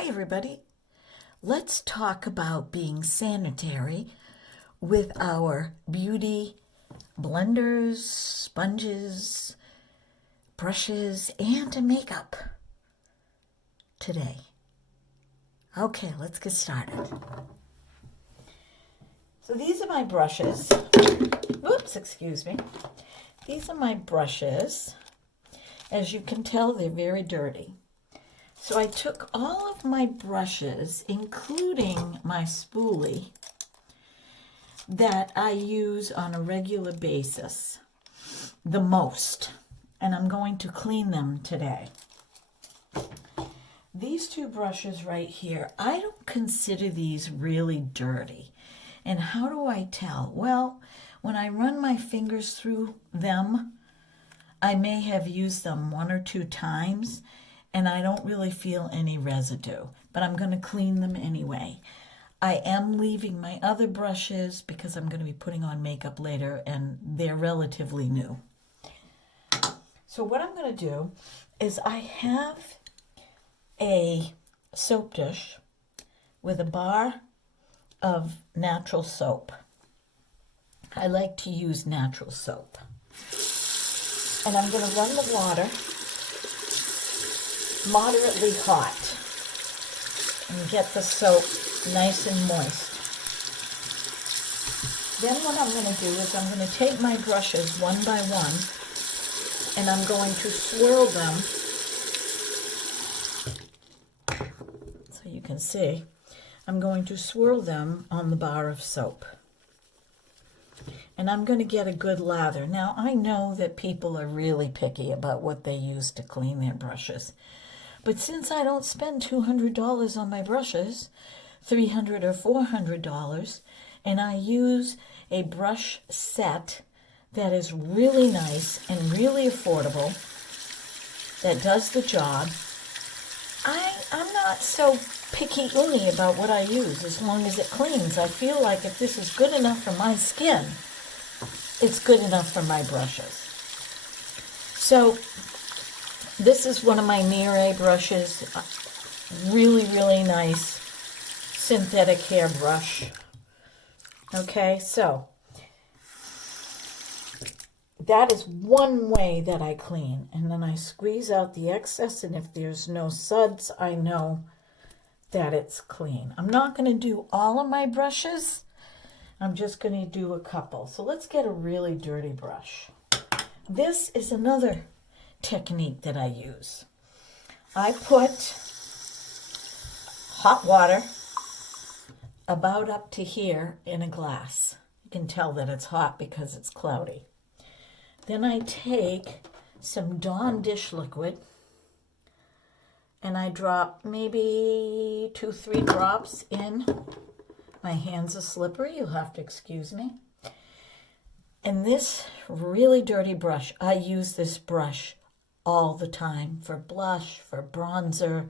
Hi, everybody. Let's talk about being sanitary with our beauty blenders, sponges, brushes, and makeup today. Okay, let's get started. So these are my brushes. Whoops, excuse me. These are my brushes. As you can tell, they're very dirty. So I took all of my brushes, including my spoolie, that I use on a regular basis, the most, and I'm going to clean them today. These two brushes right here, I don't consider these really dirty. And how do I tell? Well, when I run my fingers through them, I may have used them one or two times, and I don't really feel any residue, but I'm going to clean them anyway. I am leaving my other brushes because I'm going to be putting on makeup later, and they're relatively new. So what I'm going to do is I have a soap dish with a bar of natural soap. I like to use natural soap. And I'm going to run the water moderately hot and get the soap nice and moist. Then what I'm going to do is I'm going to take my brushes one by one and I'm going to swirl them so you can see. I'm going to swirl them on the bar of soap. And I'm going to get a good lather. Now, I know that people are really picky about what they use to clean their brushes. But since I don't spend $200 on my brushes, $300 or $400, and I use a brush set that is really nice and really affordable, that does the job, I'm not so picky-iny about what I use as long as it cleans. I feel like if this is good enough for my skin, it's good enough for my brushes. So this is one of my Mire brushes. Really, really nice synthetic hair brush. Okay, so that is one way that I clean. And then I squeeze out the excess, and if there's no suds, I know that it's clean. I'm not going to do all of my brushes. I'm just going to do a couple. So let's get a really dirty brush. This is another technique that I use. I put hot water about up to here in a glass. You can tell that it's hot because it's cloudy. Then I take some Dawn dish liquid and I drop maybe 2-3 drops in. My hands are slippery, you'll have to excuse me. And this really dirty brush, I use this brush all the time for blush, for bronzer,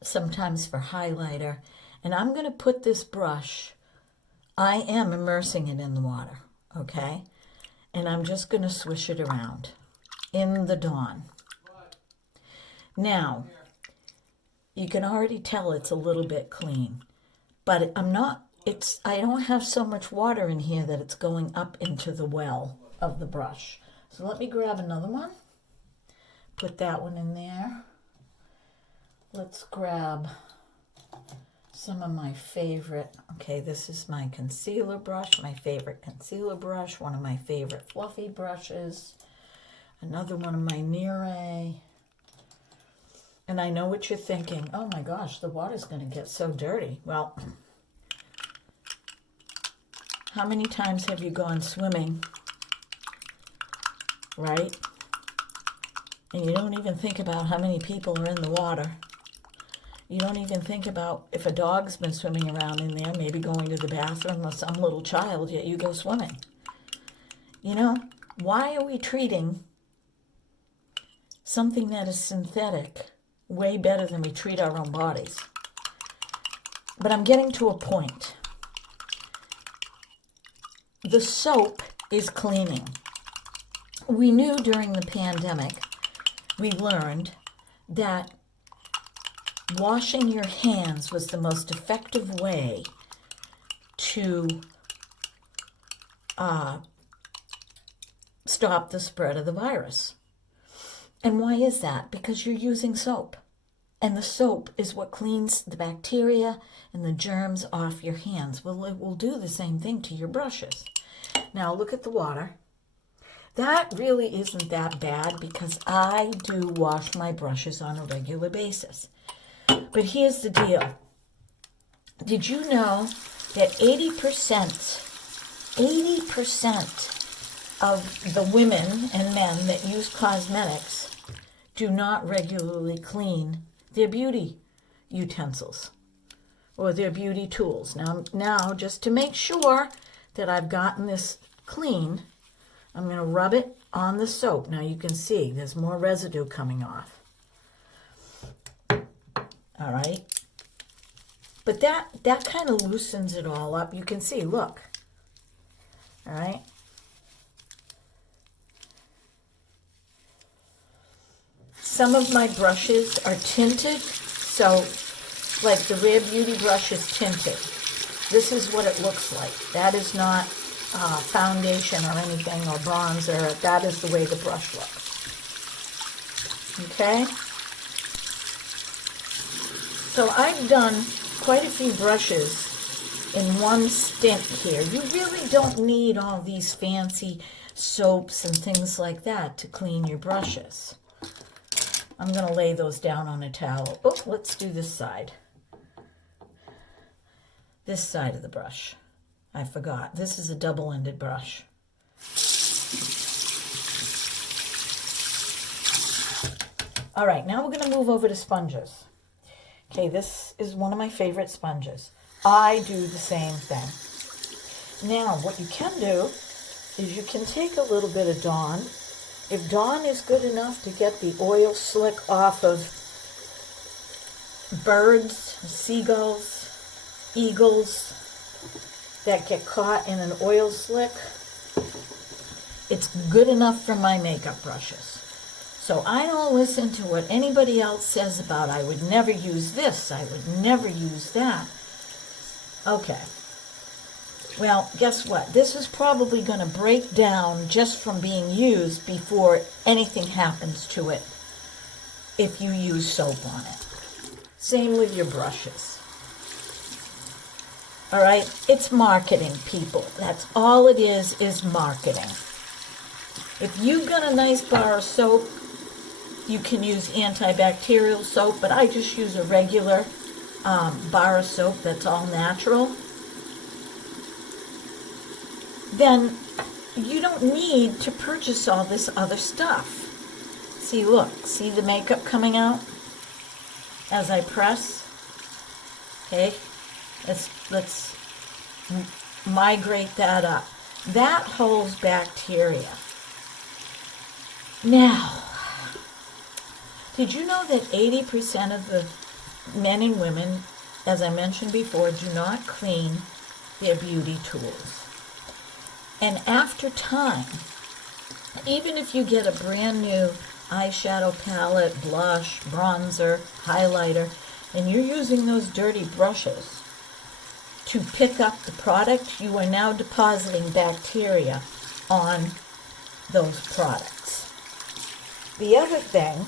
sometimes for highlighter. And I'm going to put this brush, I am immersing it in the water, okay? And I'm just going to swish it around in the Dawn. Now, you can already tell it's a little bit clean, but I don't have so much water in here that it's going up into the well of the brush. So let me grab another one, put that one in there. Let's grab some of my favorite, okay, this is my concealer brush, my favorite concealer brush, one of my favorite fluffy brushes, another one of my Mire. And I know what you're thinking, oh my gosh, the water's going to get so dirty. Well, how many times have you gone swimming, right? And you don't even think about how many people are in the water. You don't even think about if a dog's been swimming around in there, maybe going to the bathroom, or some little child, yet you go swimming. You know, why are we treating something that is synthetic way better than we treat our own bodies? But I'm getting to a point. The soap is cleaning. We knew during the pandemic, we learned that washing your hands was the most effective way to stop the spread of the virus. And why is that? Because you're using soap. And the soap is what cleans the bacteria and the germs off your hands. Well, it will do the same thing to your brushes. Now look at the water. That really isn't that bad because I do wash my brushes on a regular basis. But here's the deal. Did you know that 80% of the women and men that use cosmetics do not regularly clean their beauty utensils or their beauty tools? Now, just to make sure that I've gotten this clean, I'm going to rub it on the soap. Now you can see there's more residue coming off. All right. But that kind of loosens it all up. You can see, look. All right. Some of my brushes are tinted, so like the Rare Beauty brush is tinted. This is what it looks like. That is not foundation or anything or bronzer. That is the way the brush looks. Okay? So I've done quite a few brushes in one stint here. You really don't need all these fancy soaps and things like that to clean your brushes. I'm going to lay those down on a towel. Oh, let's do this side. This side of the brush. I forgot. This is a double-ended brush. All right, now we're going to move over to sponges. Okay, this is one of my favorite sponges. I do the same thing. Now, what you can do is you can take a little bit of Dawn. If Dawn is good enough to get the oil slick off of birds, seagulls, eagles that get caught in an oil slick, it's good enough for my makeup brushes. So I don't listen to what anybody else says about I would never use this, I would never use that. Okay. Well, guess what? This is probably going to break down just from being used before anything happens to it if you use soap on it. Same with your brushes. All right? It's marketing, people. That's all it is marketing. If you've got a nice bar of soap, you can use antibacterial soap, but I just use a regular bar of soap that's all natural. Then you don't need to purchase all this other stuff. See, look, see the makeup coming out as I press? Okay, let's migrate that up. That holds bacteria. Now, did you know that 80% of the men and women, as I mentioned before, do not clean their beauty tools? And after time, even if you get a brand new eyeshadow palette, blush, bronzer, highlighter, and you're using those dirty brushes to pick up the product, you are now depositing bacteria on those products. The other thing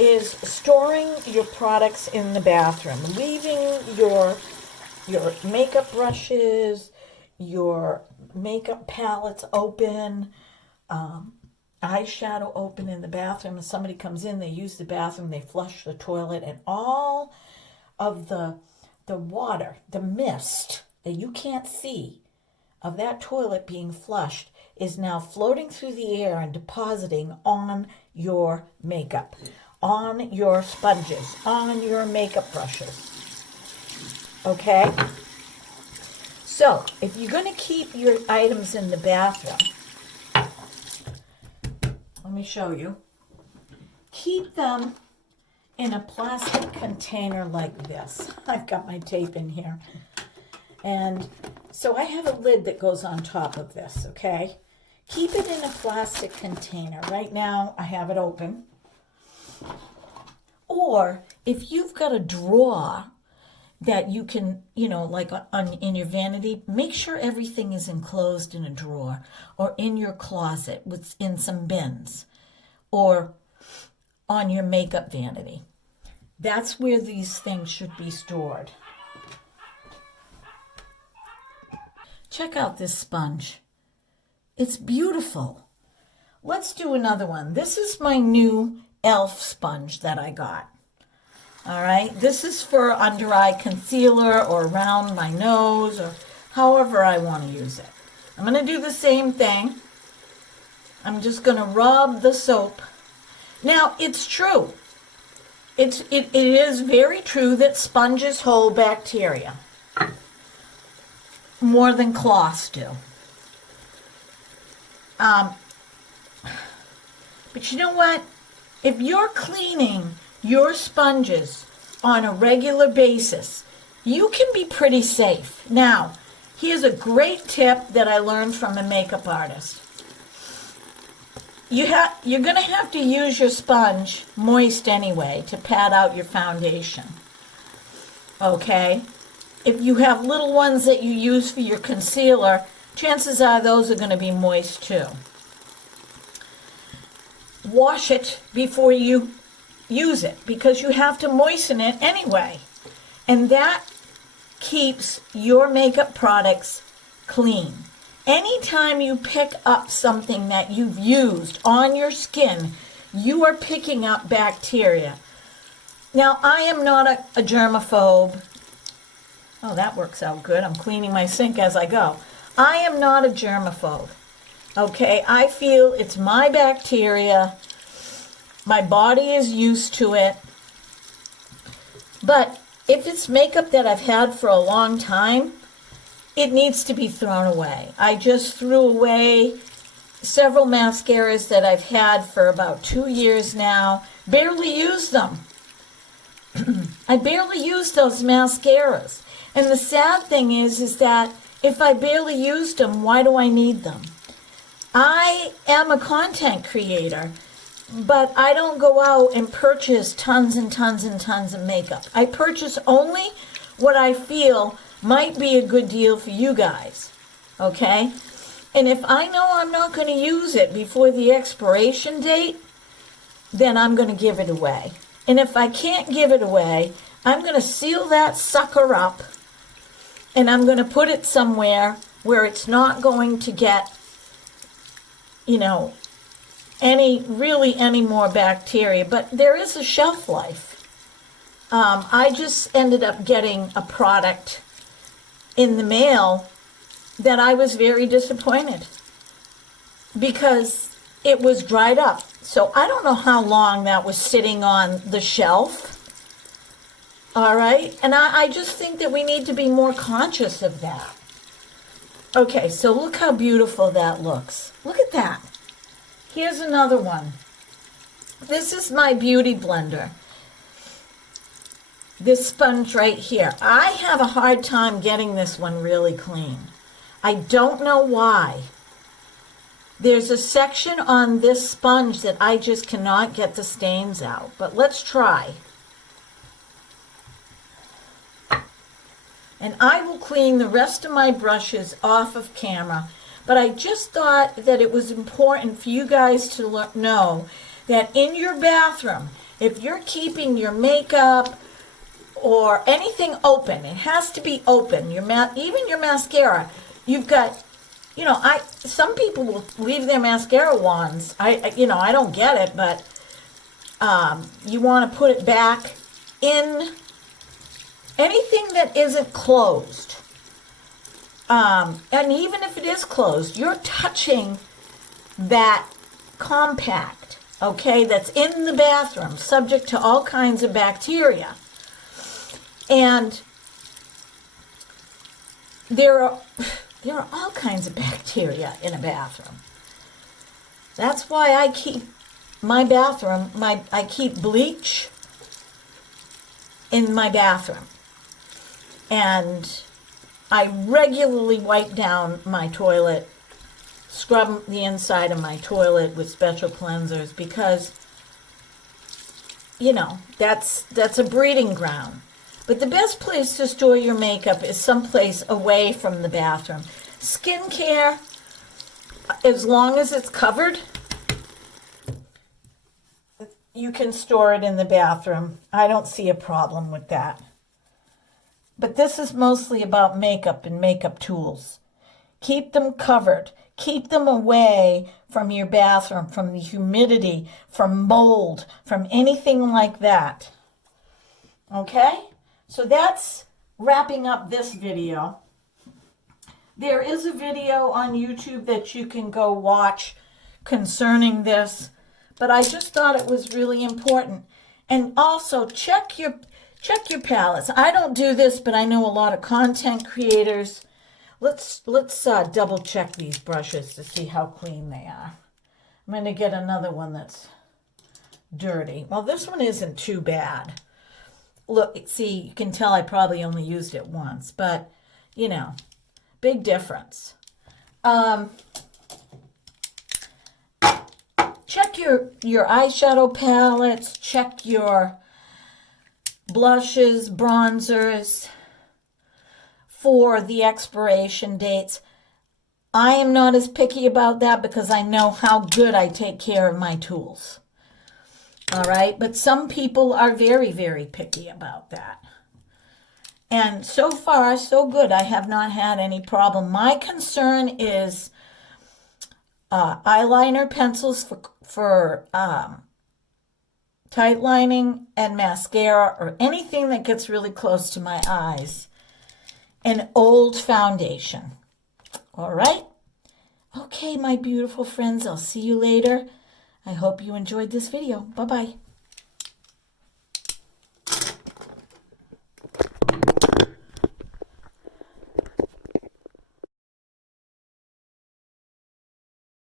is storing your products in the bathroom, leaving your makeup brushes, your makeup palettes open, eyeshadow open in the bathroom. If somebody comes in, they use the bathroom, they flush the toilet, and all of the water, the mist that you can't see of that toilet being flushed is now floating through the air and depositing on your makeup, on your sponges, on your makeup brushes. Okay? So, if you're going to keep your items in the bathroom, let me show you. Keep them in a plastic container like this. I've got my tape in here. And so I have a lid that goes on top of this, okay? Keep it in a plastic container. Right now, I have it open. Or Or if you've got a drawer that you can, like in your vanity, make sure everything is enclosed in a drawer or in your closet in some bins or on your makeup vanity. That's where these things should be stored. Check out this sponge. It's beautiful. Let's do another one. This is my new e.l.f. sponge that I got. All right, this is for under eye concealer or around my nose or however I want to use it. I'm going to do the same thing. I'm just going to rub the soap. Now, it's true. It is very true that sponges hold bacteria more than cloths do. But you know what? If you're cleaning your sponges on a regular basis, you can be pretty safe. Now, here's a great tip that I learned from a makeup artist. You're going to have to use your sponge moist anyway to pat out your foundation. Okay? If you have little ones that you use for your concealer, chances are those are going to be moist too. Wash it before you use it because you have to moisten it anyway. And that keeps your makeup products clean. Anytime you pick up something that you've used on your skin, you are picking up bacteria. Now, I am not a germaphobe. Oh, that works out good. I'm cleaning my sink as I go. I am not a germaphobe. Okay, I feel it's my bacteria. My body is used to it. But if it's makeup that I've had for a long time, it needs to be thrown away. I just threw away several mascaras that I've had for about 2 years now. Barely use them. I barely use those mascaras. And the sad thing is that if I barely used them, why do I need them? I am a content creator, but I don't go out and purchase tons and tons and tons of makeup. I purchase only what I feel might be a good deal for you guys, okay? And if I know I'm not going to use it before the expiration date, then I'm going to give it away. And if I can't give it away, I'm going to seal that sucker up and I'm going to put it somewhere where it's not going to get, any more bacteria. But there is a shelf life. I just ended up getting a product in the mail that I was very disappointed because it was dried up. So I don't know how long that was sitting on the shelf. All right. And I just think that we need to be more conscious of that. Okay, so look how beautiful that looks. Look at that. Here's another one. This is my beauty blender. This sponge right here. I have a hard time getting this one really clean. I don't know why. There's a section on this sponge that I just cannot get the stains out. But let's try. And I will clean the rest of my brushes off of camera. But I just thought that it was important for you guys to know that in your bathroom, if you're keeping your makeup or anything open, it has to be open. Even your mascara, you've got, some people will leave their mascara wands. I don't get it, but you want to put it back in anything that isn't closed. And even if it is closed, you're touching that compact, okay, that's in the bathroom, subject to all kinds of bacteria. And there are all kinds of bacteria in a bathroom. That's why I keep my bathroom, I keep bleach in my bathroom. And I regularly wipe down my toilet, scrub the inside of my toilet with special cleansers because you know, that's a breeding ground. But the best place to store your makeup is someplace away from the bathroom. Skincare, as long as it's covered, you can store it in the bathroom. I don't see a problem with that. But this is mostly about makeup and makeup tools. Keep them covered. Keep them away from your bathroom, from the humidity, from mold, from anything like that. Okay? So that's wrapping up this video. There is a video on YouTube that you can go watch concerning this, but I just thought it was really important. And also check your palettes. I don't do this, but I know a lot of content creators. Let's double check these brushes to see how clean they are. I'm going to get another one that's dirty. Well, this one isn't too bad. Look, see, you can tell I probably only used it once, but, you know, big difference. Check your eyeshadow palettes, check your blushes, bronzers for the expiration dates. I am not as picky about that because I know how good I take care of my tools. All right, but some people are very, very picky about that. And so far, so good. I have not had any problem. My concern is eyeliner pencils for tight lining and mascara or anything that gets really close to my eyes. And old foundation. All right? Okay, my beautiful friends, I'll see you later. I hope you enjoyed this video. Bye-bye.